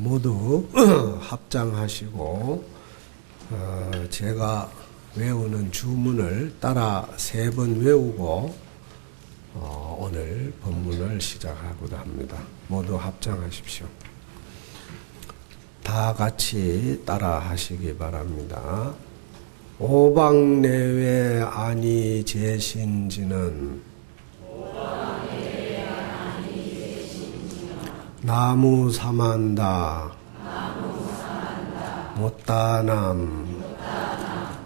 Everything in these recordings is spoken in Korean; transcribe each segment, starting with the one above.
모두 합장하시고 제가 외우는 주문을 따라 3번 외우고 오늘 법문을 시작하고자 합니다. 모두 합장하십시오. 다 같이 따라 하시기 바랍니다. 오방내외 아니 제신지는 나무 사만다 못다남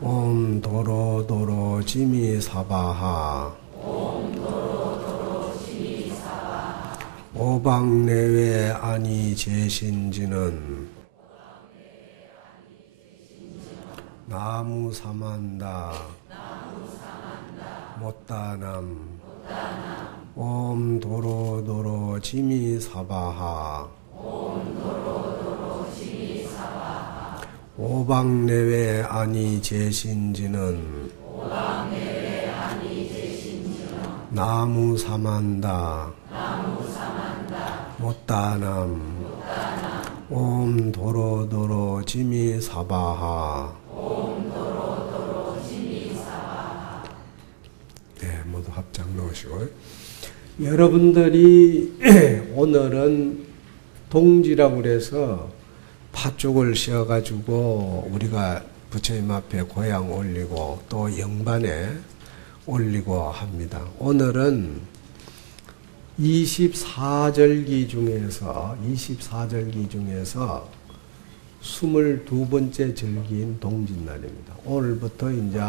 옴 도로도로 지미 사바하 오방내외 아니 제신지는 나무 사만다 못다남 옴 도로도로 지미 사바하 오방내외 아니 제신지는 나무 사만다 못다남 옴 도로도로 지미 사바하. 네, 모두 합장 넣으시고요. 여러분들이 오늘은 동지라고 그래서 팥죽을 씌워가지고 우리가 부처님 앞에 고향 올리고 또 영반에 올리고 합니다. 오늘은 24절기 중에서 22번째 절기인 동짓날입니다. 오늘부터 이제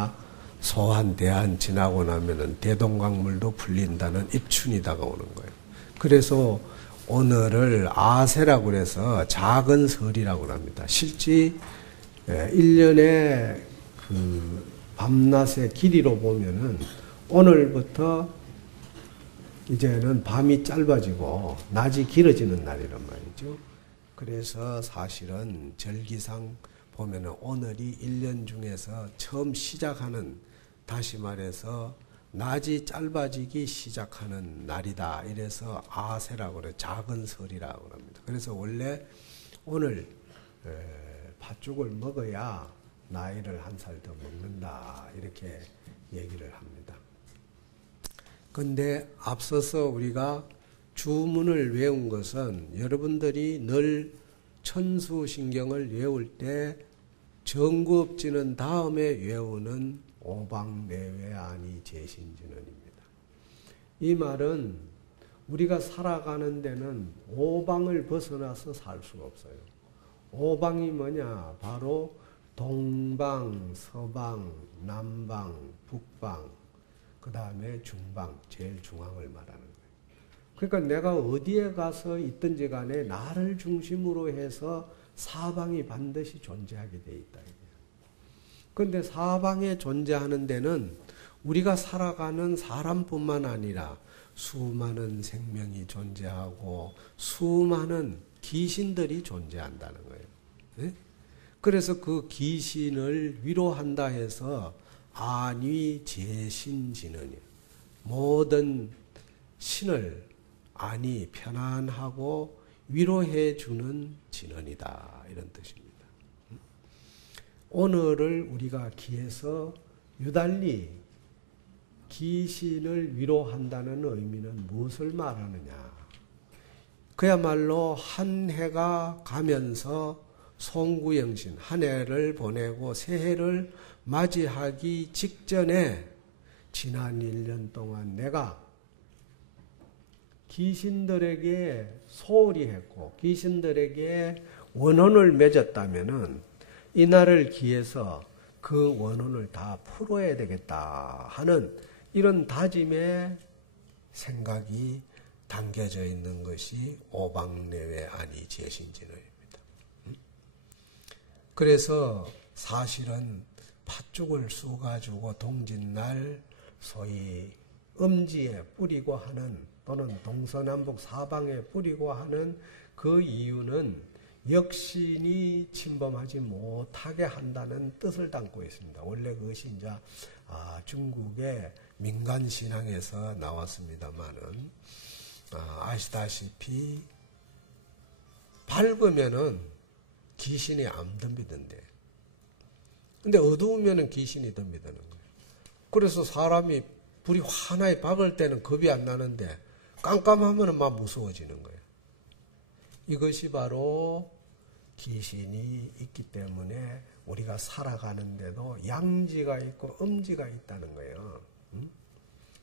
소한 대한 지나고 나면은 대동강물도 풀린다는 입춘이 다가오는 거예요. 그래서 오늘을 아세라고 해서 작은 설이라고 합니다. 실제 1년의 그 밤낮의 길이로 보면은 오늘부터 이제는 밤이 짧아지고 낮이 길어지는 날이란 말이죠. 그래서 사실은 절기상 보면은 오늘이 1년 중에서 처음 시작하는, 다시 말해서 낮이 짧아지기 시작하는 날이다. 이래서 아세라고 그래요. 작은 설이라고 합니다. 그래서 원래 오늘 팥죽을 먹어야 나이를 1살 더 먹는다. 이렇게 얘기를 합니다. 근데 앞서서 우리가 주문을 외운 것은 여러분들이 늘 천수신경을 외울 때 정구업지는 다음에 외우는 오방내외 아니 제신진언입니다. 이 말은 우리가 살아가는 데는 오방을 벗어나서 살 수가 없어요. 오방이 뭐냐? 바로 동방, 서방, 남방, 북방, 그 다음에 중방, 제일 중앙을 말하는 거예요. 그러니까 내가 어디에 가서 있든지 간에 나를 중심으로 해서 사방이 반드시 존재하게 돼 있다. 그런데 사방에 존재하는 데는 우리가 살아가는 사람뿐만 아니라 수많은 생명이 존재하고 수많은 귀신들이 존재한다는 거예요. 네? 그래서 그 귀신을 위로한다 해서 안위 제신진언이에요. 모든 신을 안위 편안하고 위로해 주는 진언이다. 이런 뜻입니다. 오늘을 우리가 기해서 유달리 귀신을 위로한다는 의미는 무엇을 말하느냐? 그야말로 한 해가 가면서 송구영신, 한 해를 보내고 새해를 맞이하기 직전에 지난 1년 동안 내가 귀신들에게 소홀히 했고 귀신들에게 원혼을 맺었다면은 이날을 기해서 그 원혼을 다 풀어야 되겠다 하는 이런 다짐의 생각이 담겨져 있는 것이 오방내외 아니 제신진언입니다. 그래서 사실은 팥죽을 쑤가지고 동짓날 소위 음지에 뿌리고 하는, 또는 동서남북 사방에 뿌리고 하는 그 이유는 역신이 침범하지 못하게 한다는 뜻을 담고 있습니다. 원래 그것이 이제 중국의 민간신앙에서 나왔습니다만은 아시다시피 밝으면은 귀신이 안 덤비던데. 근데 어두우면은 귀신이 덤비다는 거예요. 그래서 사람이 불이 환하게 박을 때는 겁이 안 나는데 깜깜하면은 막 무서워지는 거예요. 이것이 바로 귀신이 있기 때문에 우리가 살아가는데도 양지가 있고 음지가 있다는 거예요.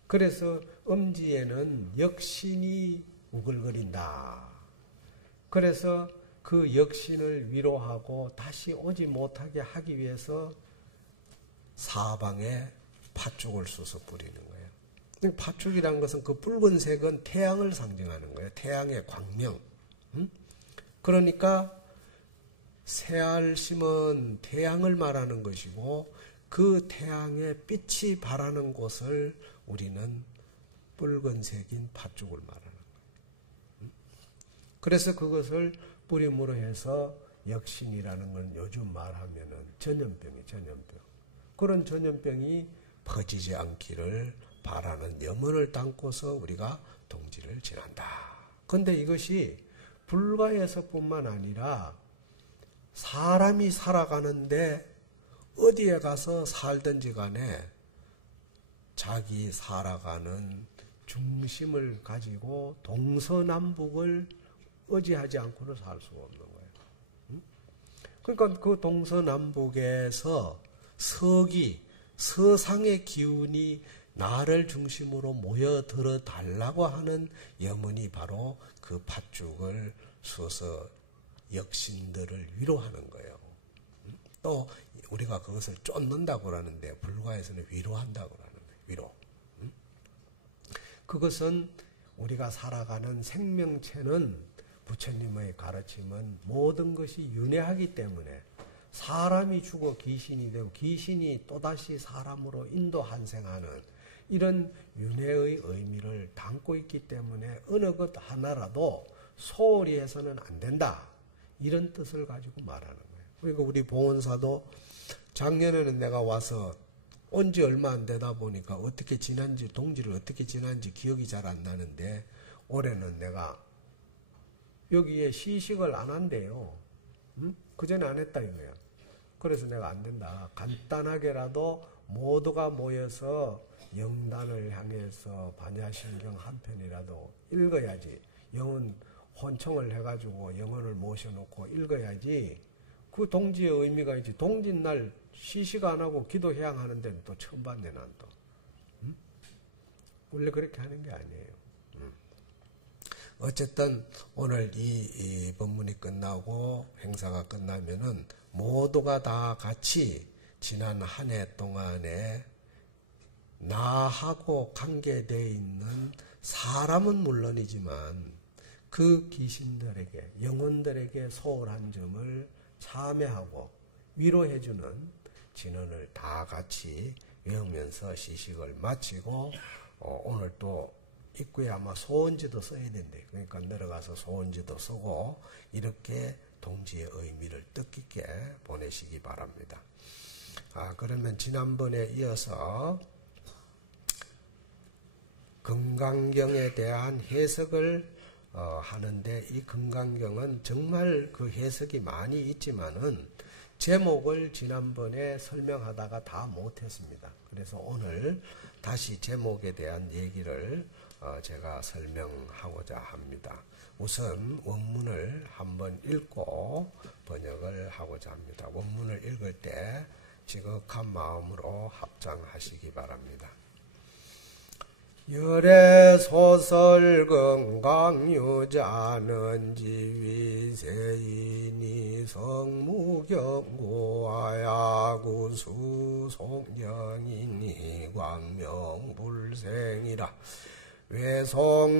그래서 음지에는 역신이 우글거린다. 그래서 그 역신을 위로하고 다시 오지 못하게 하기 위해서 사방에 팥죽을 쑤서 뿌리는 거예요. 팥죽이라는 것은 그 붉은색은 태양을 상징하는 거예요. 태양의 광명. 그러니까 새알심은 태양을 말하는 것이고 그 태양의 빛이 바라는 곳을 우리는 붉은색인 팥죽을 말하는 거예요. 그래서 그것을 뿌림으로 해서 역신이라는 건 요즘 말하면은 전염병이 전염병. 그런 전염병이 퍼지지 않기를 바라는 염원을 담고서 우리가 동지를 지난다. 그런데 이것이 불가에서뿐만 아니라 사람이 살아가는데 어디에 가서 살든지 간에 자기 살아가는 중심을 가지고 동서남북을 의지하지 않고는 살 수가 없는 거예요. 그러니까 그 동서남북에서 서상의 기운이 나를 중심으로 모여들어 달라고 하는 염원이 바로 그 팥죽을 쑤서 역신들을 위로하는 거예요. 또 우리가 그것을 쫓는다고 하는데 불가에서는 위로한다고 하는 거예요. 위로. 그것은 우리가 살아가는 생명체는 부처님의 가르침은 모든 것이 윤회하기 때문에 사람이 죽어 귀신이 되고 귀신이 또다시 사람으로 인도환생하는 이런 윤회의 의미를 담고 있기 때문에 어느 것 하나라도 소홀히 해서는 안 된다. 이런 뜻을 가지고 말하는 거예요. 그러니까 우리 봉원사도 작년에는 내가 와서 온 지 얼마 안 되다 보니까 어떻게 지난지 동지를 어떻게 지난지 기억이 잘 안 나는데 올해는 내가 여기에 시식을 안 한대요. 그전에 안 했다 이거야. 그래서 내가 안 된다. 간단하게라도 모두가 모여서 영단을 향해서 반야심경 한 편이라도 읽어야지. 영혼 혼청을 해가지고 영혼을 모셔놓고 읽어야지. 그 동지의 의미가 있지. 동짓날 시식 안 하고 기도 해양하는 데는 또 처음 봤네 난 또. 원래 그렇게 하는 게 아니에요. 어쨌든 오늘 이 법문이 끝나고 행사가 끝나면은 모두가 다 같이 지난 한 해 동안에 나하고 관계되어 있는 사람은 물론이지만 그 귀신들에게 영혼들에게 소홀한 점을 참회하고 위로해주는 진언을 다 같이 외우면서 시식을 마치고 오늘 또 입구에 아마 소원지도 써야 된대. 그러니까 내려가서 소원지도 쓰고 이렇게 동지의 의미를 뜻깊게 보내시기 바랍니다. 그러면 지난번에 이어서 금강경에 대한 해석을 하는데 이 금강경은 정말 그 해석이 많이 있지만은 제목을 지난번에 설명하다가 다 못했습니다. 그래서 오늘 다시 제목에 대한 얘기를 제가 설명하고자 합니다. 우선 원문을 한번 읽고 번역을 하고자 합니다. 원문을 읽을 때 지극한 마음으로 합장하시기 바랍니다. 열애소설 건강유자는 지위세인이 성무경고하야구수 송영인이 광명불생이라 외송내행하야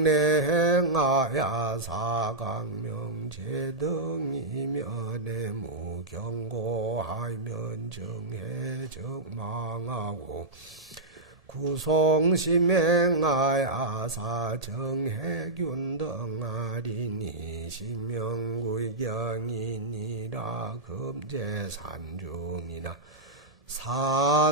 사강명제등이면에 무경고하면 정해 정망하고 구송심행하야 사정해균등하리니 신명구경이니라 금제산중이나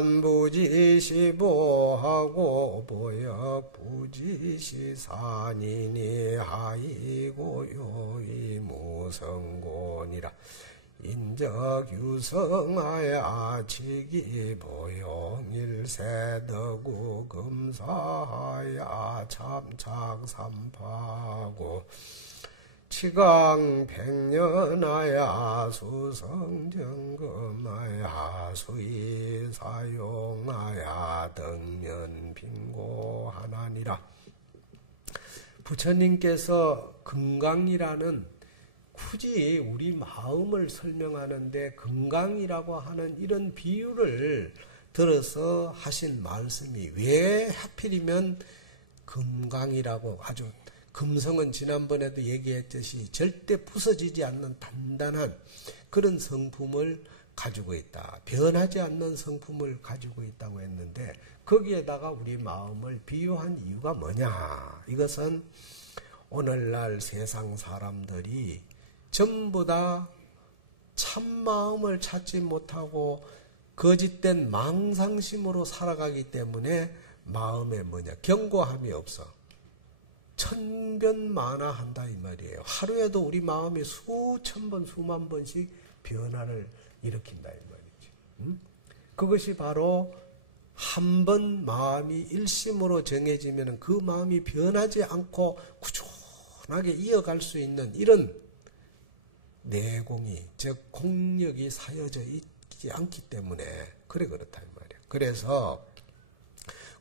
산부지시보하고 보역부지시산이니 하이고요이 무성곤이라 인적유성하야 치기보용일세덕우 금사하야 참착삼파고 치강백년하야 수성정금하야 수의사용하야 덕면빙고하나니라. 부처님께서 금강이라는 굳이 우리 마음을 설명하는데 금강이라고 하는 이런 비유를 들어서 하신 말씀이 왜 하필이면 금강이라고 아주 금성은 지난번에도 얘기했듯이 절대 부서지지 않는 단단한 그런 성품을 가지고 있다. 변하지 않는 성품을 가지고 있다고 했는데 거기에다가 우리 마음을 비유한 이유가 뭐냐. 이것은 오늘날 세상 사람들이 전부 다 참마음을 찾지 못하고 거짓된 망상심으로 살아가기 때문에 마음에 견고함이 없어. 천변만화한다 이 말이에요. 하루에도 우리 마음이 수천 번 수만 번씩 변화를 일으킨다 이 말이지. 그것이 바로 한 번 마음이 일심으로 정해지면 그 마음이 변하지 않고 꾸준하게 이어갈 수 있는 이런 내공이 즉 공력이 사여져 있지 않기 때문에 그렇다 이 말이에요. 그래서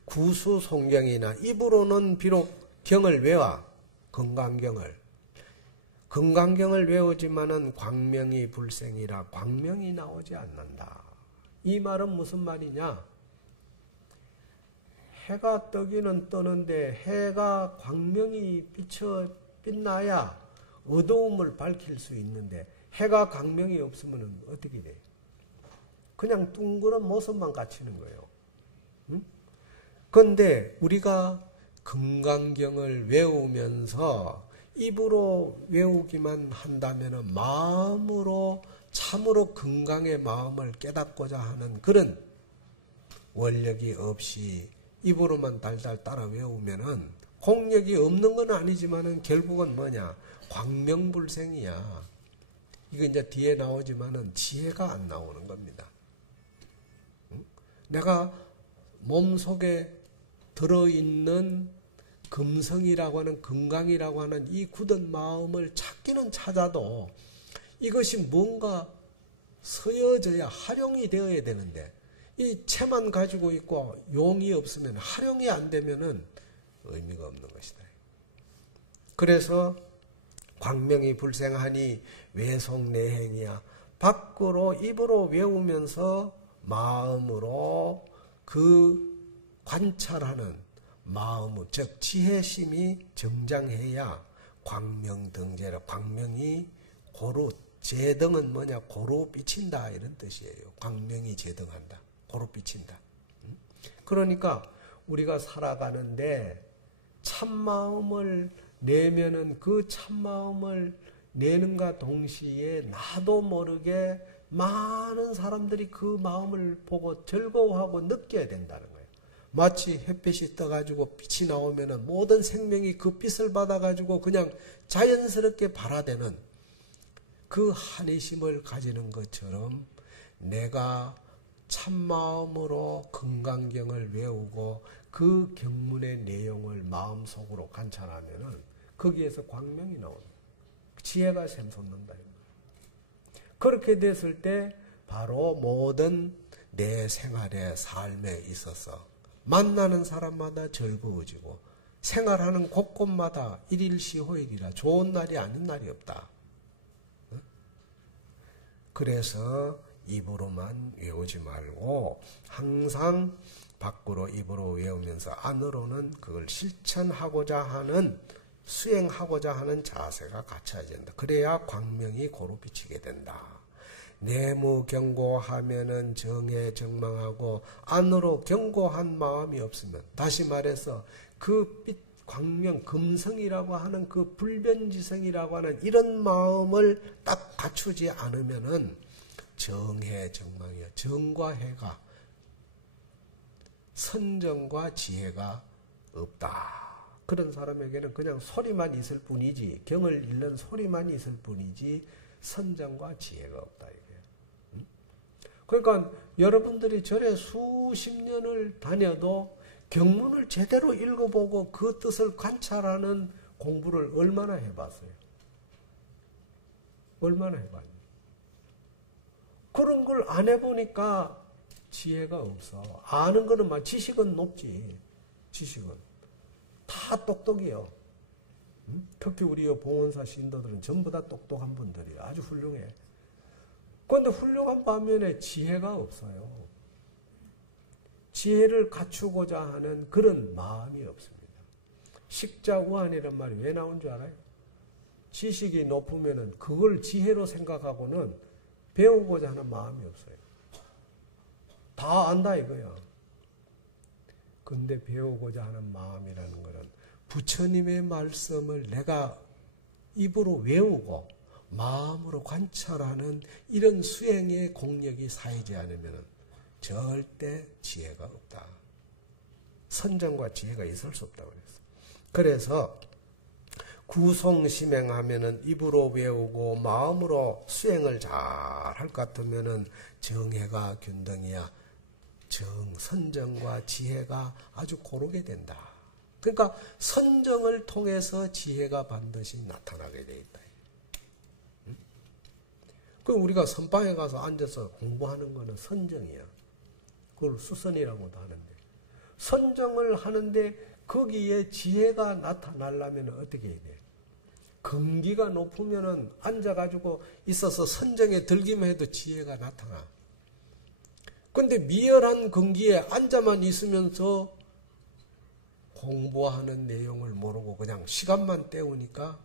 구수송경이나 입으로는 비록 경을 외워 건강경을 외우지만은 광명이 불생이라 광명이 나오지 않는다. 이 말은 무슨 말이냐? 해가 뜨기는 뜨는데 해가 광명이 빛나야 어두움을 밝힐 수 있는데 해가 광명이 없으면 어떻게 돼? 그냥 둥그런 모습만 갖추는 거예요. 그런데 우리가 금강경을 외우면서 입으로 외우기만 한다면 마음으로 참으로 건강의 마음을 깨닫고자 하는 그런 원력이 없이 입으로만 달달 따라 외우면은 공력이 없는 건 아니지만은 결국은 뭐냐? 광명불생이야. 이거 이제 뒤에 나오지만은 지혜가 안 나오는 겁니다. 내가 몸속에 들어있는 금성이라고 하는 건강이라고 하는 이 굳은 마음을 찾기는 찾아도 이것이 뭔가 서여져야 활용이 되어야 되는데 이 채만 가지고 있고 용이 없으면 활용이 안 되면은 의미가 없는 것이다. 그래서 광명이 불생하니 외속내행이야. 밖으로 입으로 외우면서 마음으로 그 관찰하는 마음, 즉 지혜심이 정장해야 광명등제라. 광명이 고루, 제등은 뭐냐? 고루 비친다 이런 뜻이에요. 광명이 제등한다. 고루 비친다. 그러니까 우리가 살아가는데 참마음을 내면은 그 참마음을 내는가 동시에 나도 모르게 많은 사람들이 그 마음을 보고 즐거워하고 느껴야 된다는 거예요. 마치 햇빛이 떠가지고 빛이 나오면은 모든 생명이 그 빛을 받아가지고 그냥 자연스럽게 발화되는 그 한의심을 가지는 것처럼 내가 참마음으로 건강경을 외우고 그 경문의 내용을 마음속으로 관찰하면은 거기에서 광명이 나오는 지혜가 샘솟는다. 그렇게 됐을 때 바로 모든 내 생활의 삶에 있어서 만나는 사람마다 즐거워지고 생활하는 곳곳마다 일일시호일이라 좋은 날이 아닌 날이 없다. 그래서 입으로만 외우지 말고 항상 밖으로 입으로 외우면서 안으로는 그걸 실천하고자 하는 수행하고자 하는 자세가 갖춰야 된다. 그래야 광명이 고루 비치게 된다. 내무 경고하면은 정해 정망하고 안으로 경고한 마음이 없으면 다시 말해서 그 빛 광명 금성이라고 하는 그 불변지성이라고 하는 이런 마음을 딱 갖추지 않으면은 정해 정망이야. 정과 해가 선정과 지혜가 없다. 그런 사람에게는 그냥 소리만 있을 뿐이지, 경을 잃는 소리만 있을 뿐이지 선정과 지혜가 없다 이거예요. 그러니까 여러분들이 절에 수십 년을 다녀도 경문을 제대로 읽어보고 그 뜻을 관찰하는 공부를 얼마나 해봤어요? 얼마나 해봤니? 그런 걸 안 해보니까 지혜가 없어. 아는 거는 막 지식은 높지. 지식은. 다 똑똑해요. 특히 우리 봉원사 신도들은 전부 다 똑똑한 분들이에요. 아주 훌륭해. 그런데 훌륭한 반면에 지혜가 없어요. 지혜를 갖추고자 하는 그런 마음이 없습니다. 식자우안이란 말이 왜 나온 줄 알아요? 지식이 높으면은 그걸 지혜로 생각하고는 배우고자 하는 마음이 없어요. 다 안다 이거야. 근데 배우고자 하는 마음이라는 것은 부처님의 말씀을 내가 입으로 외우고 마음으로 관찰하는 이런 수행의 공력이 쌓이지 않으면 절대 지혜가 없다. 선정과 지혜가 있을 수 없다고 그랬어요. 그래서 구송심행하면은 입으로 외우고 마음으로 수행을 잘 할 것 같으면은 정해가 균등이야. 선정과 지혜가 아주 고르게 된다. 그러니까 선정을 통해서 지혜가 반드시 나타나게 돼 있다. 그럼 우리가 선방에 가서 앉아서 공부하는 거는 선정이야. 그걸 수선이라고도 하는데. 선정을 하는데 거기에 지혜가 나타나려면 어떻게 해야 돼? 금기가 높으면은 앉아가지고 있어서 선정에 들기만 해도 지혜가 나타나. 근데 미열한 근기에 앉아만 있으면서 공부하는 내용을 모르고 그냥 시간만 때우니까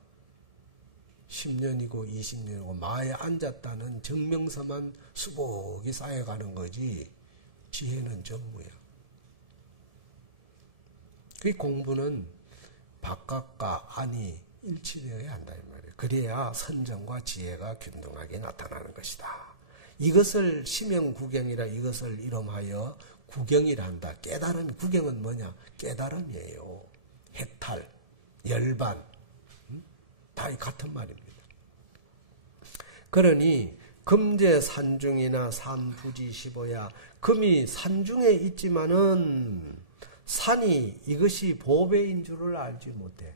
10년이고 20년이고 마에 앉았다는 증명서만 수복이 쌓여가는 거지 지혜는 전무야. 그 공부는 바깥과 안이 일치되어야 한다 이 말이에요. 그래야 선정과 지혜가 균등하게 나타나는 것이다. 이것을 심영구경이라 이것을 이름하여 구경이라 한다. 깨달음, 구경은 뭐냐? 깨달음이에요. 해탈, 열반, 다 같은 말입니다. 그러니 금제 산중이나 산부지시보야 금이 산중에 있지만은 산이 이것이 보배인 줄을 알지 못해.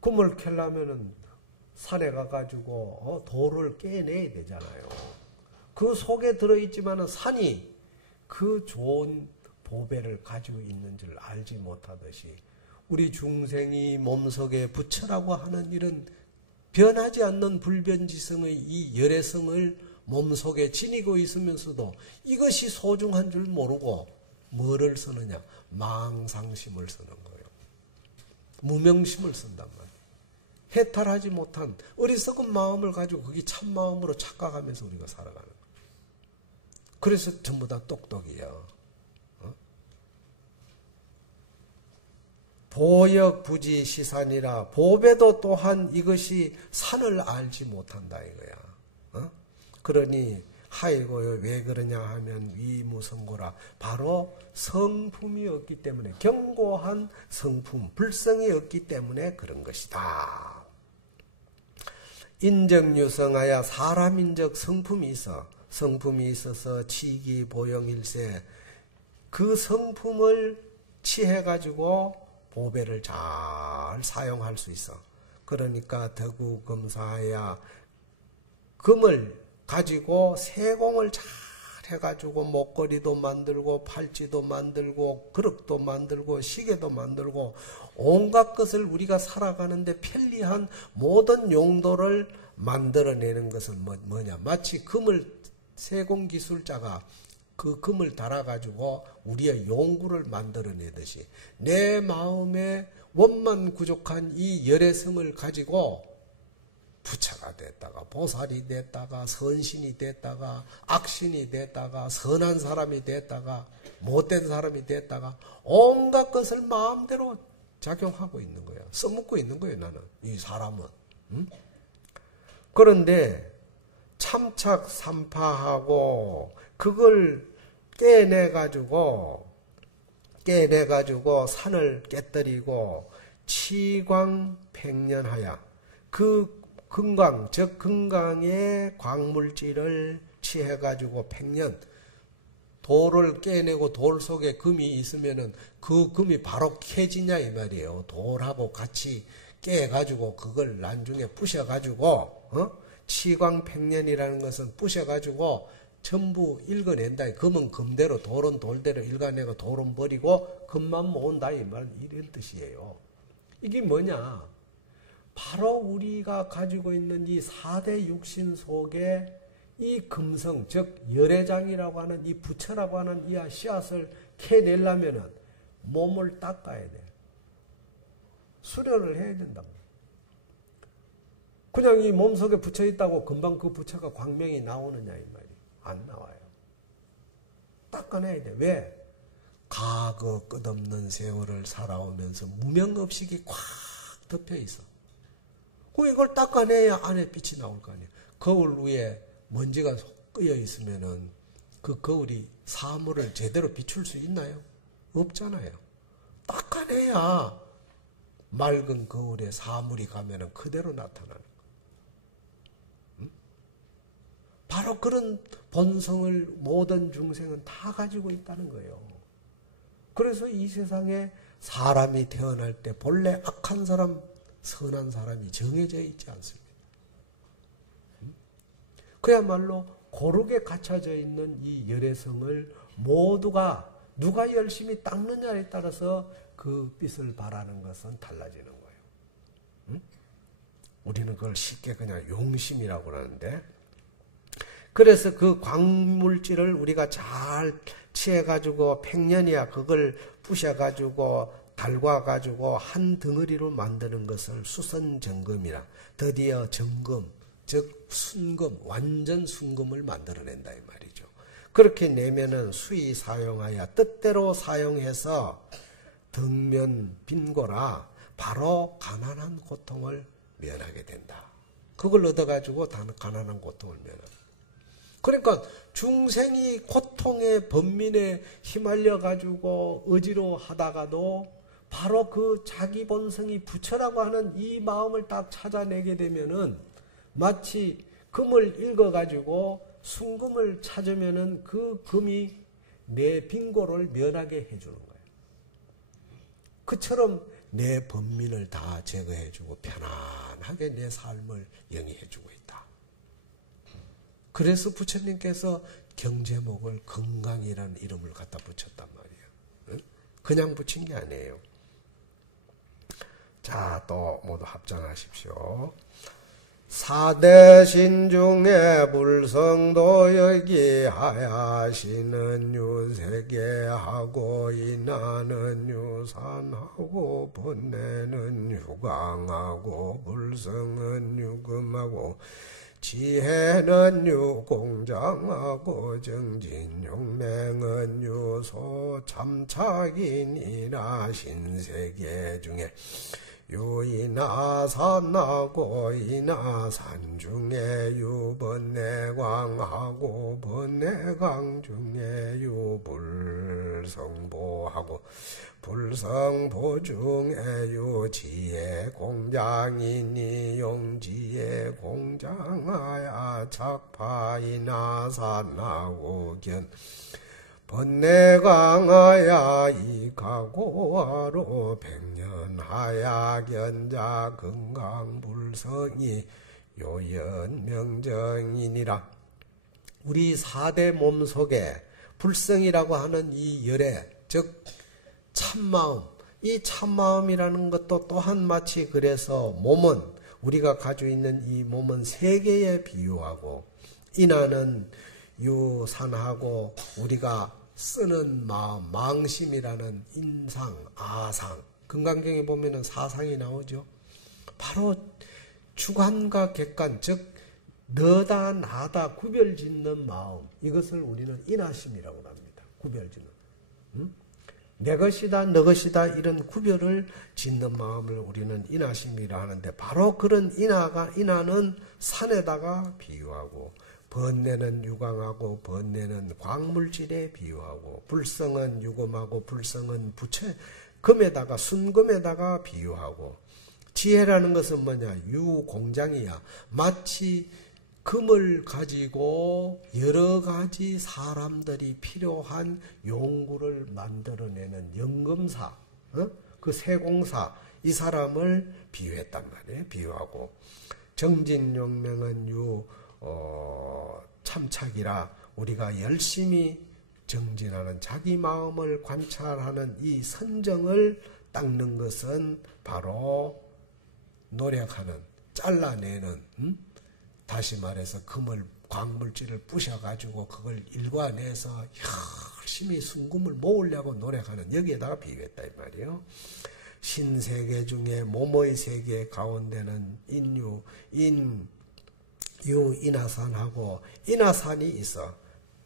금을 캐려면은 산에 가가지고 돌을 깨내야 되잖아요. 그 속에 들어있지만 산이 그 좋은 보배를 가지고 있는 줄 알지 못하듯이 우리 중생이 몸속에 부처라고 하는 이런 변하지 않는 불변지성의 이 열애성을 몸속에 지니고 있으면서도 이것이 소중한 줄 모르고 뭐를 쓰느냐? 망상심을 쓰는 거예요. 무명심을 쓴단 말이에요. 해탈하지 못한 어리석은 마음을 가지고 그게 참마음으로 착각하면서 우리가 살아가는 거예요. 그래서 전부 다 똑똑이에요. 보역부지시산이라 보배도 또한 이것이 산을 알지 못한다 이거야. 그러니 하이고요 왜 그러냐 하면 위무성고라 바로 성품이 없기 때문에 견고한 성품 불성이 없기 때문에 그런 것이다. 인정유성하여 사람인적 성품이 있어. 성품이 있어서 치기 보영일세 그 성품을 취해가지고 보배를 잘 사용할 수 있어. 그러니까 덕우검사야 금을 가지고 세공을 잘 해가지고 목걸이도 만들고 팔찌도 만들고 그릇도 만들고 시계도 만들고 온갖 것을 우리가 살아가는데 편리한 모든 용도를 만들어내는 것은 뭐냐? 마치 금을 세공기술자가 그 금을 달아가지고 우리의 용구를 만들어내듯이 내 마음에 원만 부족한 이 열애성을 가지고 부처가 됐다가 보살이 됐다가 선신이 됐다가 악신이 됐다가 선한 사람이 됐다가 못된 사람이 됐다가 온갖 것을 마음대로 작용하고 있는 거야. 써먹고 있는 거예요. 나는 이 사람은. 그런데 참착 삼파하고 그걸 깨내가지고 깨내가지고 산을 깨뜨리고 치광팽년하여 그 금강, 즉 금강의 광물질을 취해가지고 팽년, 돌을 깨내고 돌 속에 금이 있으면은 그 금이 바로 캐지냐 이 말이에요. 돌하고 같이 깨가지고 그걸 나중에 부셔가지고 치광팽년이라는 것은 부셔가지고 전부 읽어낸다. 금은 금대로, 돌은 돌대로 읽어내고 돌은 버리고 금만 모은다 이 말, 이런 뜻이에요. 이게 뭐냐? 바로 우리가 가지고 있는 이 4대 육신 속에 이 금성, 즉 열애장이라고 하는 이 부처라고 하는 이 씨앗을 캐내려면은 몸을 닦아야 돼. 수련을 해야 된다고. 그냥 이 몸속에 부처 있다고 금방 그 부처가 광명이 나오느냐 이 말이에요. 안 나와요. 닦아내야 돼. 왜? 과거 끝없는 세월을 살아오면서 무명업식이 꽉 덮여 있어. 그 이걸 닦아내야 안에 빛이 나올 거 아니에요. 거울 위에 먼지가 끼어 있으면은 그 거울이 사물을 제대로 비출 수 있나요? 없잖아요. 닦아내야 맑은 거울에 사물이 가면은 그대로 나타나는 거예요. 바로 그런 본성을 모든 중생은 다 가지고 있다는 거예요. 그래서 이 세상에 사람이 태어날 때 본래 악한 사람, 선한 사람이 정해져 있지 않습니다. 그야말로 고르게 갖춰져 있는 이 열애성을 모두가 누가 열심히 닦느냐에 따라서 그 빛을 발하는 것은 달라지는 거예요. 우리는 그걸 쉽게 그냥 용심이라고 하는데, 그래서 그 광물질을 우리가 잘 취해가지고 팽년이야 그걸 부셔가지고 달궈가지고 한 덩어리로 만드는 것을 수선정금이라, 드디어 정금, 즉 순금, 완전 순금을 만들어낸다 이 말이죠. 그렇게 내면은 수의 사용하여 뜻대로 사용해서 덕면 빈고라 바로 가난한 고통을 면하게 된다. 그걸 얻어가지고 가난한 고통을 면한다. 그러니까 중생이 고통의 번민에 휘말려가지고 의지로 하다가도 바로 그 자기 본성이 부처라고 하는 이 마음을 딱 찾아내게 되면은 마치 금을 읽어가지고 순금을 찾으면은 그 금이 내 빈고를 면하게 해주는 거예요. 그처럼 내 번민을 다 제거해주고 편안하게 내 삶을 영위해주고 있다. 그래서 부처님께서 경제목을 건강이라는 이름을 갖다 붙였단 말이에요. 그냥 붙인 게 아니에요. 자, 또 모두 합장하십시오. 사대신 중에 불성도 여기하야시는 유세계하고 인하는 유산하고 번뇌는 유강하고 불성은 유금하고 지혜는 유공장하고 정진용맹은 유소 참착인이나 신세계 중에 유이나산하고 이나산 중에 유번뇌광하고 번뇌광 중에 유불성보하고 불성보 중에 유지혜 공장이니 용지혜 공장하야 착파이나산하고 견 번뇌강하야 이가고하로 백년하야 견자 건강불성이 요연명정이니라. 우리 4대 몸속에 불성이라고 하는 이 열애, 즉 참마음, 이 참마음이라는 것도 또한 마치 그래서 몸은, 우리가 가지고 있는 이 몸은 세계에 비유하고, 인하는 유산하고 우리가 쓰는 마음, 망심이라는 인상, 아상, 금강경에 보면은 사상이 나오죠. 바로 주관과 객관, 즉 너다 나다 구별짓는 마음, 이것을 우리는 인하심이라고 합니다. 구별짓는. 내 것이다 너 것이다 이런 구별을 짓는 마음을 우리는 인하심이라 하는데, 바로 그런 인하는 산에다가 비유하고 번뇌는 유광하고 번뇌는 광물질에 비유하고 불성은 유금하고 불성은 부채 금에다가 순금에다가 비유하고 지혜라는 것은 뭐냐? 유공장이야. 마치 금을 가지고 여러 가지 사람들이 필요한 용구를 만들어내는 연금사, 그 세공사, 이 사람을 비유했단 말이에요. 비유하고 정진용맹은 참착이라 우리가 열심히 정진하는 자기 마음을 관찰하는 이 선정을 닦는 것은 바로 노력하는, 잘라내는, 다시 말해서 금을, 광물질을 부셔가지고 그걸 일과내서 열심히 순금을 모으려고 노력하는, 여기에다가 비유했다 이 말이에요. 신세계 중에 몸의 세계 가운데는 인하산하고 인하산이 있어.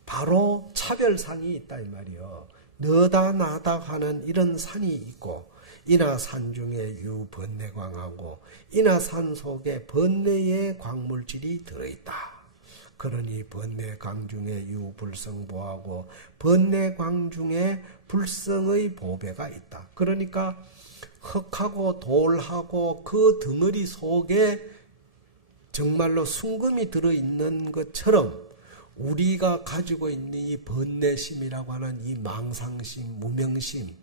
바로 차별산이 있다 이 말이요. 너다 나다 하는 이런 산이 있고, 인하산 중에 유번뇌광하고 인하산 속에 번뇌의 광물질이 들어있다. 그러니 번뇌광 중에 유불성보하고 번뇌광 중에 불성의 보배가 있다. 그러니까 흙하고 돌하고 그 덩어리 속에 정말로 순금이 들어있는 것처럼 우리가 가지고 있는 이 번뇌심이라고 하는 이 망상심, 무명심,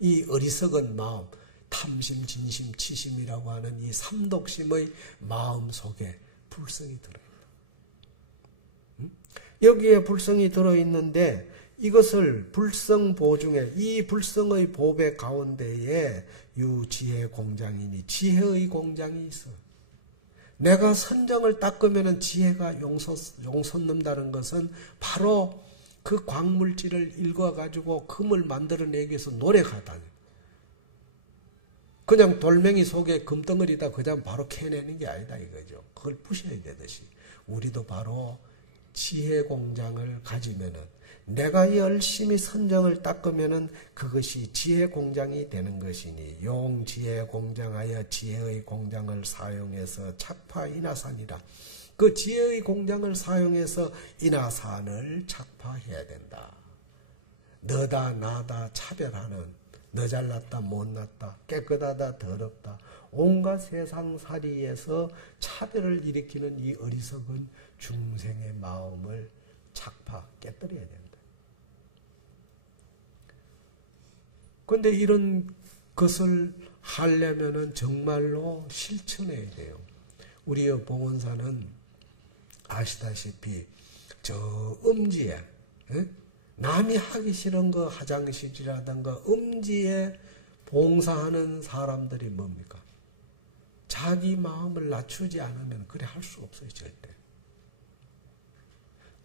이 어리석은 마음, 탐심, 진심, 치심이라고 하는 이 삼독심의 마음 속에 불성이 들어있다. 여기에 불성이 들어있는데 이것을 불성 보중에, 이 불성의 보배 가운데에 유지혜 공장이니 지혜의 공장이 있어. 내가 선정을 닦으면 지혜가 용솟는다는 것은 바로 그 광물질을 읽어가지고 금을 만들어내기 위해서 노력하다. 그냥 돌멩이 속에 금덩어리다 그냥 바로 캐내는 게 아니다 이거죠. 그걸 부셔야 되듯이 우리도 바로 지혜 공장을 가지면은, 내가 열심히 선정을 닦으면은 그것이 지혜 공장이 되는 것이니, 용지혜 공장하여 지혜의 공장을 사용해서 착파 인하산이라. 그 지혜의 공장을 사용해서 인하산을 착파해야 된다. 너다 나다 차별하는, 너 잘났다 못났다, 깨끗하다 더럽다, 온갖 세상살이에서 차별을 일으키는 이 어리석은 중생의 마음을 착파, 깨뜨려야 된다. 그런데 이런 것을 하려면은 정말로 실천해야 돼요. 우리의 봉원사는 아시다시피 저 음지에, 남이 하기 싫은 거 화장실이라든가 음지에 봉사하는 사람들이 뭡니까? 자기 마음을 낮추지 않으면 그래 할 수 없어요, 절대.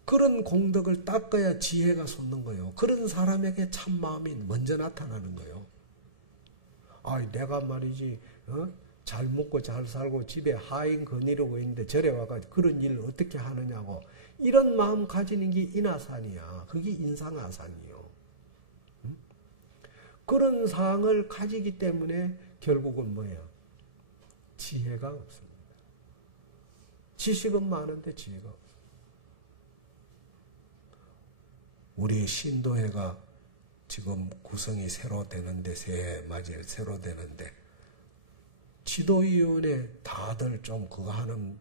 그런 공덕을 닦아야 지혜가 솟는 거예요. 그런 사람에게 참 마음이 먼저 나타나는 거예요. 아, 내가 말이지, 잘 먹고 잘 살고 집에 하인 거니르고 있는데 절에 와가지고 그런 일을 어떻게 하느냐고. 이런 마음 가지는 게 인하산이야. 그게 인상아산이요. 그런 상을 가지기 때문에 결국은 뭐예요? 지혜가 없습니다. 지식은 많은데 지혜가 없어요. 우리 신도회가 지금 구성이 새로 되는데, 새해 맞이에 새로 되는데, 지도위원회 다들 좀 그거 하는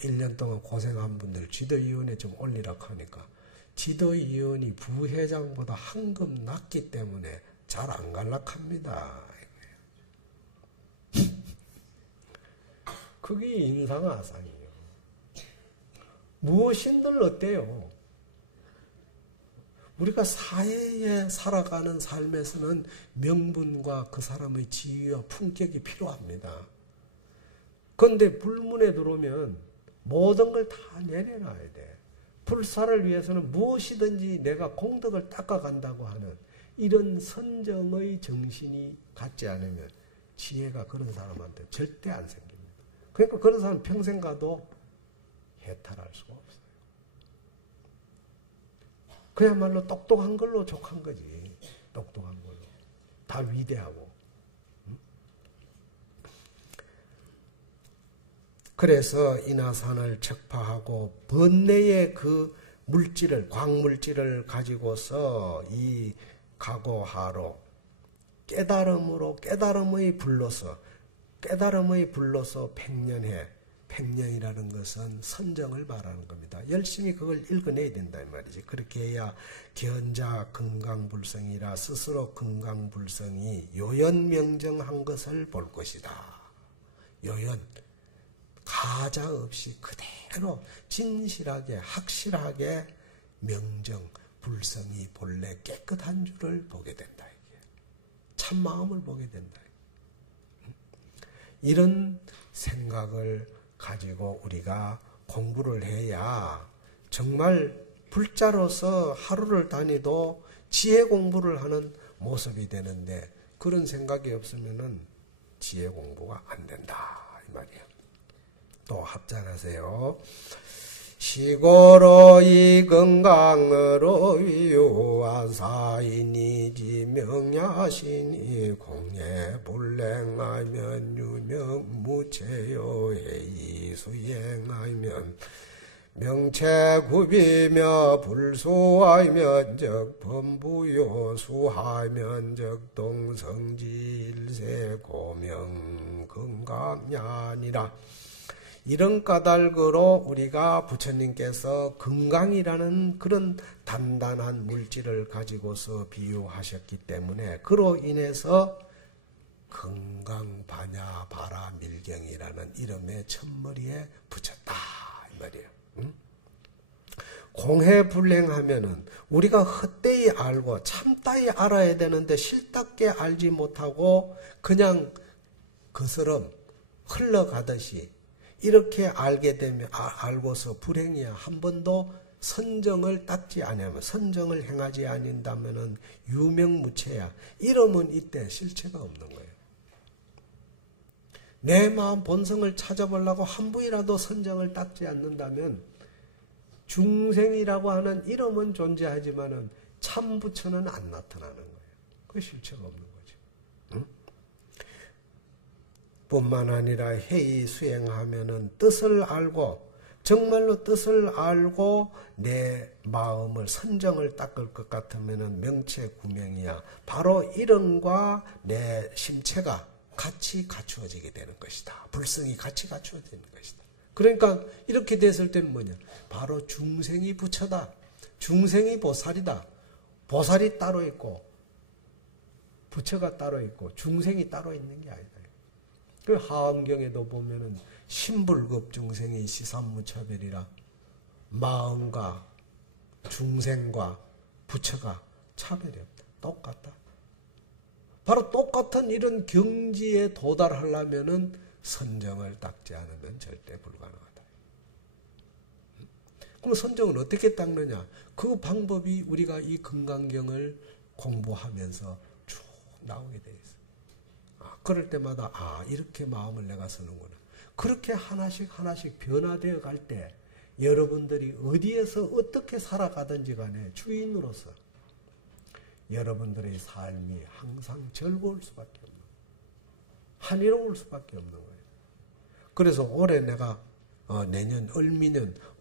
1년 동안 고생한 분들 지도위원회 좀 올리라고 하니까 지도위원이 부회장보다 한급 낮기 때문에 잘 안 갈락합니다. 그게 인상아산이에요. 무엇인들 어때요? 우리가 사회에 살아가는 삶에서는 명분과 그 사람의 지위와 품격이 필요합니다. 그런데 불문에 들어오면 모든 걸 다 내려놔야 돼. 불사를 위해서는 무엇이든지 내가 공덕을 닦아간다고 하는 이런 선정의 정신이 갖지 않으면 지혜가 그런 사람한테 절대 안 생깁니다. 그러니까 그런 사람은 평생 가도 해탈할 수가 없어요. 그야말로 똑똑한 걸로 족한 거지. 똑똑한 걸로. 다 위대하고. 그래서 인하산을 척파하고 번뇌의 그 물질을, 광물질을 가지고서 이 각오하로 깨달음으로, 깨달음의 불로서 백년해. 백년이라는 것은 선정을 말하는 겁니다. 열심히 그걸 읽어내야 된다 이 말이지. 그렇게 해야 견자 금강불성이라 스스로 금강불성이 요연명정한 것을 볼 것이다. 요연, 가자 없이 그대로 진실하게 확실하게 명정, 불성이 본래 깨끗한 줄을 보게 된다. 이게. 참마음을 보게 된다. 이런 생각을 가지고 우리가 공부를 해야 정말 불자로서 하루를 다니도 지혜 공부를 하는 모습이 되는데 그런 생각이 없으면은 지혜 공부가 안 된다 이 말이에요. 또 합장하세요. 시고로 이 건강으로 위유한 사인이지 명야신이 공예 불랭하면 유명무체요 해이 수행하면 명체구비며 불수하면 적 범부요 수하면 적 동성지일세 고명 건강야니라. 이런 까닭으로 우리가 부처님께서 건강이라는 그런 단단한 물질을 가지고서 비유하셨기 때문에 그로 인해서 건강반야바라밀경이라는 이름의 첫머리에 붙였다 이 말이에요. 응? 공해불행하면은 우리가 헛되이 알고 참다이 알아야 되는데 실답게 알지 못하고 그냥 그스럼 흘러가듯이 이렇게 알게 되면 알고서 불행이야. 한 번도 선정을 닦지 아니하면 선정을 행하지 아닌다면은 유명무체야. 이러면 이때 실체가 없는 거예요. 내 마음 본성을 찾아보려고 한 부이라도 선정을 닦지 않는다면 중생이라고 하는 이름은 존재하지만은 참 부처는 안 나타나는 거예요. 그 실체가 없는 거죠. 응? 뿐만 아니라 회의 수행하면은 뜻을 알고 정말로 뜻을 알고 내 마음을 선정을 닦을 것 같으면은 명체구명이야. 바로 이름과 내 심체가 같이 갖추어지게 되는 것이다. 불성이 같이 갖추어지는 것이다. 그러니까 이렇게 됐을 때는 뭐냐? 바로 중생이 부처다. 중생이 보살이다. 보살이 따로 있고 부처가 따로 있고 중생이 따로 있는 게 아니다. 그 하엄경에도 보면은 신불급 중생이 시삼무차별이라 마음과 중생과 부처가 차별이 없다. 똑같다. 바로 똑같은 이런 경지에 도달하려면은 선정을 닦지 않으면 절대 불가능하다. 그럼 선정을 어떻게 닦느냐? 그 방법이 우리가 이 금강경을 공부하면서 쭉 나오게 돼 있어. 그럴 때마다 이렇게 마음을 내가 쓰는구나. 그렇게 하나씩 변화되어 갈 때 여러분들이 어디에서 어떻게 살아가든지 간에 주인으로서 여러분들의 삶이 항상 즐거울 수밖에 없는 거예요. 한이로울 수밖에 없는 거예요. 그래서 올해 내가 내년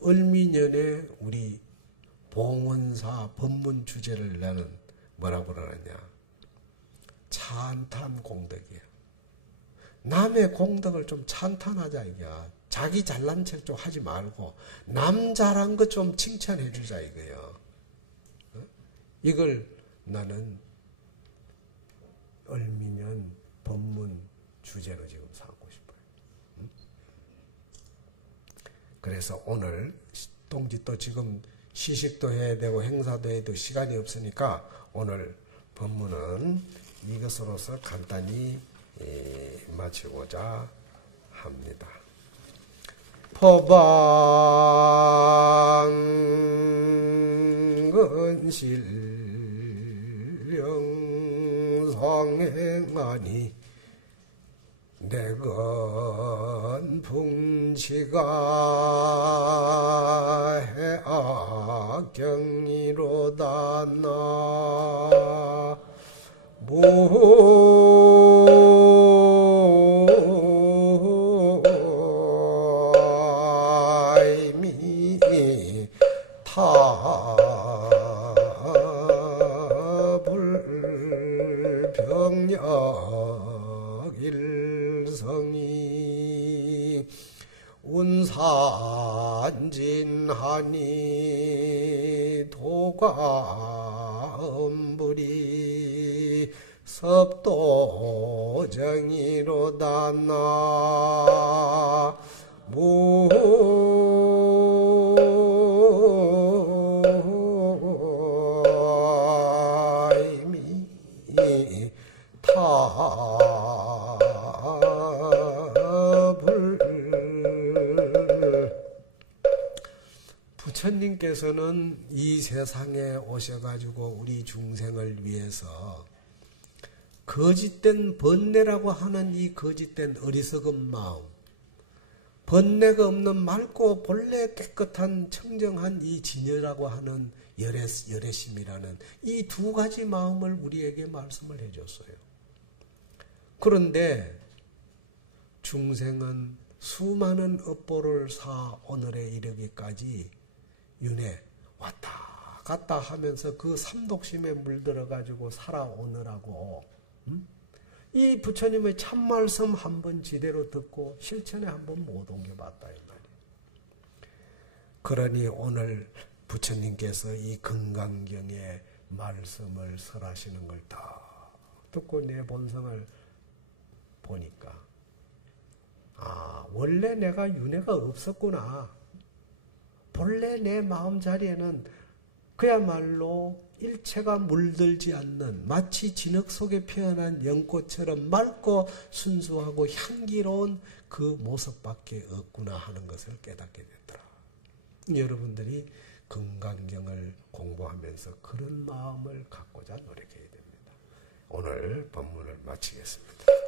을미년에 우리 봉헌사 법문 주제를 나는 뭐라고 그러느냐? 찬탄 공덕이에요. 남의 공덕을 좀 찬탄하자 이거야. 자기 잘난 척 좀 하지 말고 남 잘한 것 좀 칭찬해 주자 이거예요. 이걸 나는 을미년 법문 주제로 지금 삼고 싶어요. 그래서 오늘 동지 또 지금 시식도 해야 되고 행사도 해야 되고 시간이 없으니까 오늘 법문은 이것으로서 간단히 마치고자 합니다. 법안근실령성행하니 내건 풍치가 해악경이로다 나 모 일성이 운산진하니 도가음불이 섭도정이로다 나무 부처님께서는 이 세상에 오셔가지고 우리 중생을 위해서 거짓된 번뇌라고 하는 이 거짓된 어리석은 마음, 번뇌가 없는 맑고 본래 깨끗한 청정한 이 진여라고 하는 열애심이라는 이 두 가지 마음을 우리에게 말씀을 해줬어요. 그런데 중생은 수많은 업보를 사 오늘에 이르기까지 윤회 왔다 갔다 하면서 그 삼독심에 물들어가지고 살아오느라고 이 부처님의 참말씀 한번 제대로 듣고 실천에 한번 못 옮겨봤다 이 말이에요. 그러니 오늘 부처님께서 이 금강경의 말씀을 설하시는 걸 다 듣고 내 본성을 보니까 원래 내가 윤회가 없었구나. 본래 내 마음 자리에는 그야말로 일체가 물들지 않는 마치 진흙 속에 피어난 연꽃처럼 맑고 순수하고 향기로운 그 모습밖에 없구나 하는 것을 깨닫게 되더라. 여러분들이 금강경을 공부하면서 그런 마음을 갖고자 노력해야 됩니다. 오늘 법문을 마치겠습니다.